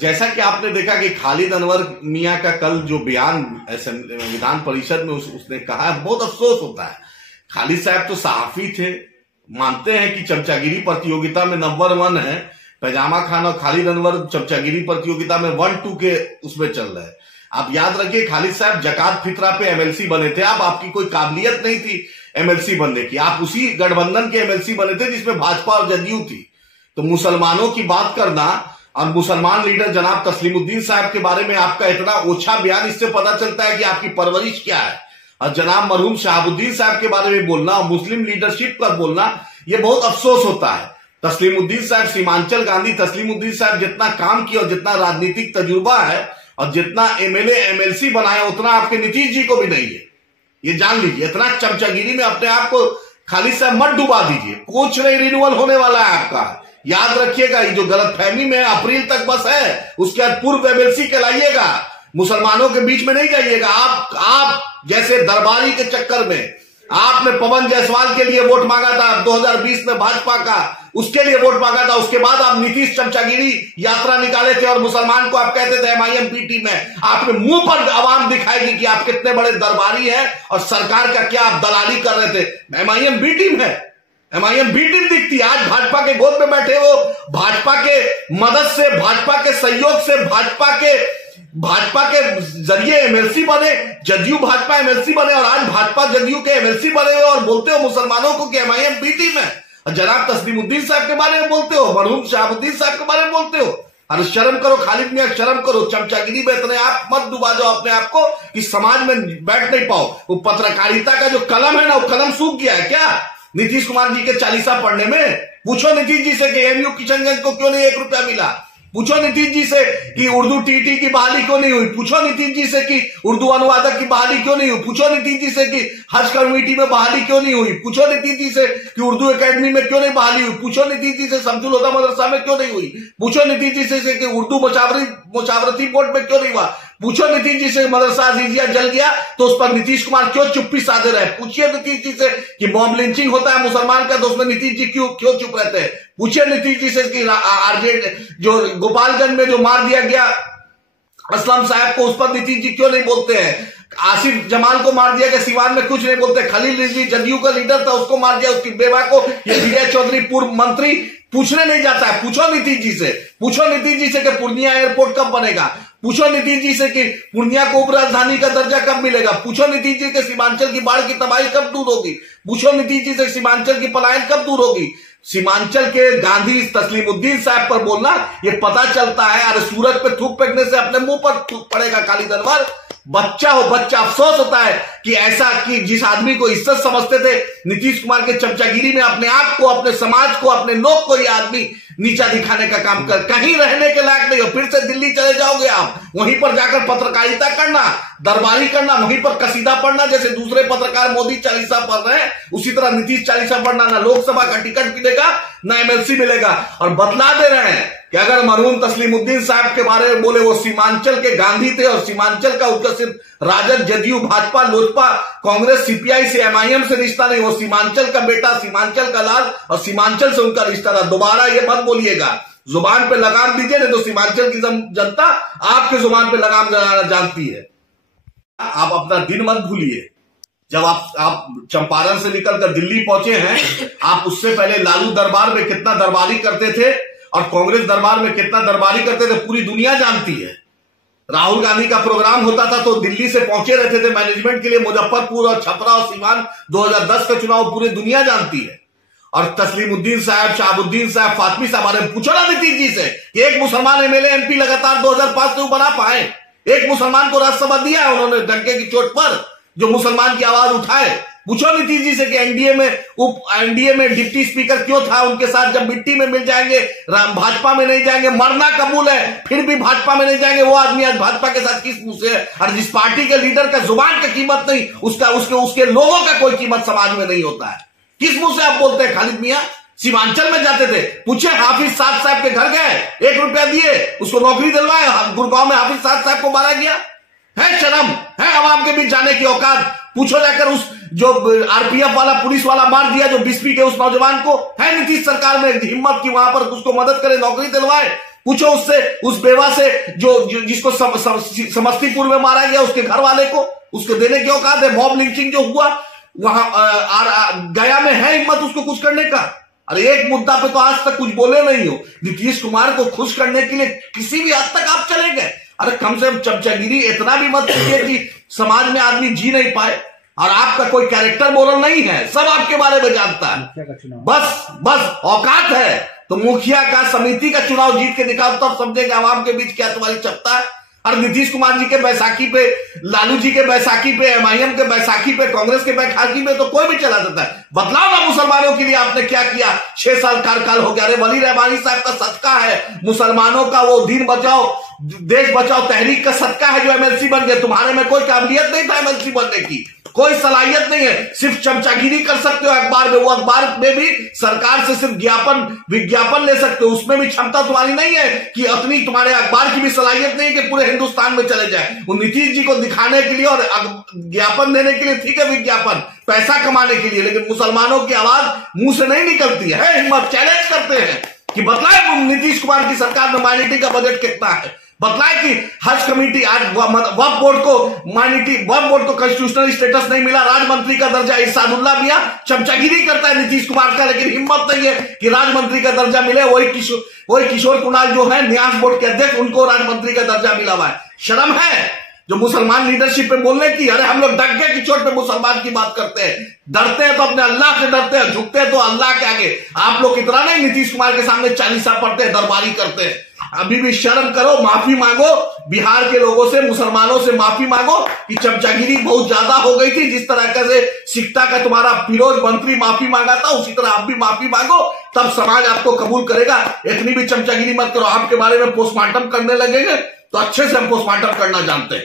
जैसा कि आपने देखा कि खालिद अनवर मियां का कल जो बयान विधान परिषद में उसने कहा है, बहुत अफसोस होता है। खालिद साहब तो सहाफी थे, मानते हैं कि चमचागिरी प्रतियोगिता में नंबर 1 है। पैजामा खान और खालिद अनवर चमचागिरी प्रतियोगिता में 1-2 के उसमें चल रहे हैं। आप याद रखिए, खालिद साहब जकात फितरा पे एमएलसी बने थे। अब आपकी कोई काबिलियत नहीं थी एमएलसी बनने की, आप उसी गठबंधन के एमएलसी बने थे जिसमें भाजपा और जदयू थी। तो मुसलमानों की बात करना और मुसलमान लीडर जनाब तस्लीमुद्दीन साहब के बारे में आपका इतना ओछा बयान, इससे पता चलता है कि आपकी परवरिश क्या है। और जनाब मरहूम शहाबुद्दीन साहब के बारे में बोलना और मुस्लिम लीडरशिप पर बोलना, यह बहुत अफसोस होता है। तस्लीमुद्दीन साहब, सीमांचल गांधी तस्लीमुद्दीन साहब जितना काम किया और जितना राजनीतिक तजुर्बा है और जितना एमएलए एमएलसी बनाया, उतना आपके नीतीश जी को भी नहीं है। ये जान लीजिए, इतना चमचागिरी में अपने आप को खालिद साहब मत डुबा दीजिए। कुछ नहीं रिन्यूअल होने वाला है आपका, याद रखिएगा। ये जो गलतफहमी में अप्रैल तक बस है, उसके बाद पूर्व एमएलसी कहलाइएगा, मुसलमानों के बीच में नहीं जाइएगा। आप जैसे दरबारी के चक्कर में आपने पवन जायसवाल के लिए वोट मांगा था 2020 में, भाजपा का उसके लिए वोट मांगा था। उसके बाद आप नीतीश चमचागिरी यात्रा निकाले थे और मुसलमान को आप कहते थे एमआईएम बी टीम में। आपके मुंह पर आवाम दिखाएगी कि आप कितने बड़े दरबारी हैं और सरकार का क्या आप दलाली कर रहे थे। एमआईएम बी टीम है, एमआईएम बी टीम दिखती है। आज भाजपा के गोद में बैठे हो, भाजपा के मदद से, भाजपा के सहयोग से, भाजपा के जरिए एमएलसी बने, जदयू भाजपा एमएलसी बने और आज भाजपा जदयू के एमएलसी बने हो और बोलते हो मुसलमानों को कि एमआईएम बी टीम है। और जनाब तस्लीमुद्दीन साहब के बारे में बोलते हो, मरहूम शहाबुद्दीन साहब के बारे में बोलते हो। अरे शर्म करो खालिद मियां, शर्म करो। चमचागिरी में इतने आप मत डुबा जाओ अपने आप को कि समाज में बैठ नहीं पाओ। वो पत्रकारिता का जो कलम है ना, वो कलम सूख गया है क्या नीतीश कुमार जी के चालीसा पढ़ने में? पूछो नीतीश जी से कि एमयू किशनगंज को क्यों नहीं 1 रुपया मिला। पूछो नीतीश जी से कि उर्दू टीटी की बहाली क्यों नहीं हुई। पूछो नीतीश जी से कि उर्दू अनुवादक की बहाली क्यों नहीं हुई। पूछो नीतीश जी से कि हज कमेटी में बहाली क्यों नहीं हुई। पूछो नीतीश जी से कि उर्दू एकेडमी में क्यों नहीं बहाली हुई। पूछो नीतीश जी से शमसुल हुदा मदरसा में क्यों नहीं हुई। पूछो नीतीश जी से कि उर्दू मुशावरती बोर्ड में क्यों नहीं हुआ। पूछो नीतीश जी से मदरसा अजीजिया जल गया तो उस पर नीतीश कुमार क्यों चुप्पी साधे रहे। पूछिए नीतीश जी से कि मॉब लिंचिंग होता है मुसलमान का तो उसमें नीतीश जी क्यों चुप रहते हैं। पूछिए नीतीश जी से कि आरजेडी जो गोपालगंज में जो मार दिया गया असलम साहब को, उस पर नीतीश जी क्यों नहीं बोलते हैं। आसिफ जमाल को मार दिया गया सिवान में, कुछ नहीं बोलते। खलील रिजवी जदयू का लीडर था, उसको मार दिया, उसकी बेवा को ये विजय चौधरी पूर्व मंत्री पूछने नहीं जाता है। पूछो नीतीश जी से, पूछो नीतीश जी से कि पूर्णिया एयरपोर्ट कब बनेगा। पूछो नीतीश जी से कि पूर्णिया को उपराजधानी का दर्जा कब मिलेगा। पूछो नीतीश जी के सीमांचल की बाढ़ की तबाही कब दूर होगी। पूछो नीतीश जी से सीमांचल की पलायन कब दूर होगी। सीमांचल के गांधी तस्लीमुद्दीन साहब पर बोलना, ये पता चलता है। अरे सूरज पे थूक फेंकने से अपने मुंह पर थूक पड़ेगा खालिद अनवर। बच्चा हो बच्चा। अफसोस होता है कि ऐसा कि जिस आदमी को इज्जत समझते थे नीतीश कुमार के चमचागिरी में अपने आप को, अपने समाज को, अपने लोग को ये आदमी नीचा दिखाने का काम कर, कहीं रहने के लायक नहीं हो। फिर से दिल्ली चले जाओगे आप, वहीं पर जाकर पत्रकारिता करना, दरबारी करना, वहीं पर कसीदा पढ़ना। जैसे दूसरे पत्रकार मोदी चालीसा पढ़ रहे हैं, उसी तरह नीतीश चालीसा पढ़ना। ना लोकसभा का टिकट मिलेगा, ना एमएलसी मिलेगा। और बतला दे रहे हैं कि अगर मरहूम तस्लीमुद्दीन साहब के बारे में बोले, वो सीमांचल के गांधी थे और सीमांचल का उनका सिर्फ राजद, जदयू, भाजपा, लोजपा, कांग्रेस, सीपीआई से, एमआईएम से रिश्ता नहीं। वो सीमांचल का बेटा, सीमांचल का लाल और सीमांचल से उनका रिश्ता था। दोबारा ये मत बोलिएगा, जुबान पे लगाम दीजिए, नहीं तो सीमांचल की जनता आपके जुबान पे लगाम लगाना जानती है। आप अपना दिन मत भूलिए। जब आप चंपारण से निकलकर दिल्ली पहुंचे हैं, आप उससे पहले लालू दरबार में कितना दरबारी करते थे और कांग्रेस दरबार में कितना दरबारी करते थे, पूरी दुनिया जानती है। राहुल गांधी का प्रोग्राम होता था तो दिल्ली से पहुंचे रहते थे मैनेजमेंट के लिए। मुजफ्फरपुर और छपरा और सीवान 2010 का चुनाव पूरी दुनिया जानती है। और तस्लीमुद्दीन साहब, शहाबुद्दीन साहब, फातमी साहब, बारे में पूछो ना नीतीश जी से कि एक मुसलमान एमएलए एमपी लगातार 2005 से बना पाए। एक मुसलमान को राज्यसभा दिया है उन्होंने डंके की चोट पर, जो मुसलमान की आवाज उठाए। पूछो नीतीश जी से कि एनडीए में डिप्टी स्पीकर क्यों था उनके साथ, जब मिट्टी में मिल जाएंगे, भाजपा में नहीं जाएंगे, मरना कबूल है फिर भी भाजपा में नहीं जाएंगे, वो आदमी आज भाजपा के साथ किस मुंह से है। और जिस पार्टी के लीडर का जुबान का कीमत नहीं, उसके लोगों का कोई कीमत समाज में नहीं होता है। किस मुंह से आप बोलते हैं खालिद मियां? सीमांचल में जाते थे, पूछे हाफिज साद साहब के घर गए, 1 रुपया दिए, उसको नौकरी दिलवाए। गुड़गांव में हाफिज साद साहब को मारा गया है। शर्म है आवाम के बीच जाने की औकात? पूछो जाकर उस जो आरपीएफ वाला पुलिस वाला मार दिया जो 20वीं के उस नौजवान को, है नीतीश सरकार में हिम्मत की वहां पर उसको मदद करे, नौकरी दिलवाए? पूछो उससे, उस बेवा से जो जिसको समस्तीपुर में मारा गया, उसके घर वाले को, उसको देने की औकात है? मॉब लिंचिंग जो हुआ वहां गया में है हिम्मत उसको कुछ करने का? अरे एक मुद्दा पे तो आज तक कुछ बोले नहीं हो। नीतीश कुमार को खुश करने के लिए किसी भी हद तक आप चले गए। अरे कम से कम चमचागिरी इतना भी मत कीजिए कि समाज में आदमी जी नहीं पाए। और आपका कोई कैरेक्टर मोरल नहीं है, सब आपके बारे में जानता है। बस औकात है तो मुखिया का, समिति का चुनाव जीत के दिखाओ, तब समझेंगे आवाम के बीच क्या तुम्हारी क्षमता है। और नीतीश कुमार जी के बैसाखी पे, लालू जी के बैसाखी पे, MIM के बैसाखी पे, कांग्रेस के बैसाखी पे तो कोई भी चला देता है। बदलाव ना मुसलमानों के लिए आपने क्या किया? 6 साल कार्यकाल हो गया। अरे वली रहमानी साहब का सदका है, मुसलमानों का वो दीन बचाओ देश बचाओ तहरीक का सदका है जो MLC बन गए। तुम्हारे में कोई काबिलियत नहीं था MLC बनने की, कोई सलाहियत नहीं है, सिर्फ चमचागिरी कर सकते हो अखबार में। वो अखबार में भी सरकार से सिर्फ विज्ञापन ले सकते हो, उसमें भी क्षमता तुम्हारी नहीं है कि अपनी, तुम्हारे अखबार की भी सलाहियत नहीं है कि पूरे हिंदुस्तान में चले जाए। वो नीतीश जी को दिखाने के लिए और ज्ञापन देने के लिए ठीक है, विज्ञापन पैसा कमाने के लिए, लेकिन मुसलमानों की आवाज मुंह से नहीं निकलती है। हिम्मत चैलेंज करते हैं कि बतलाए नीतीश कुमार की सरकार में माइनॉरिटी का बजट कितना है, बतलाए कि हज कमेटी, आज वक्फ बोर्ड को कॉन्स्टिट्यूशनल स्टेटस नहीं मिला, राज मंत्री का दर्जा इरशादुल्ला मियां चमचागिरी करता है नीतीश कुमार का, लेकिन हिम्मत नहीं है कि राज मंत्री का दर्जा मिले। वही किशोर कुणाल जो है न्यास बोर्ड के अध्यक्ष, उनको राज मंत्री का दर्जा मिला हुआ है। शर्म है जो मुसलमान लीडरशिप पे बोलने की। अरे हम लोग डग गए कि चोट पे मुसलमान की बात करते हैं, डरते हैं तो अपने अल्लाह से डरते हैं, झुकते हैं तो अल्लाह के आगे। आप लोग इतना नहीं नीतीश कुमार के सामने चालीसा पढ़ते हैं, दरबारी करते हैं। अभी भी शर्म करो, माफी मांगो, बिहार के लोगों से, मुसलमानों से माफी मांगो कि चमचागिरी बहुत ज्यादा हो गई थी। जिस तरह से सिकटा का तुम्हारा फिरोज मंत्री माफी मांगा था, उसी तरह आप भी माफी मांगो, तब समाज आपको कबूल करेगा। इतनी भी चमचागिरी मत करो। आपके बारे में पोस्टमार्टम करने लगेंगे तो अच्छे से हम पोस्टमार्टम करना जानते हैं।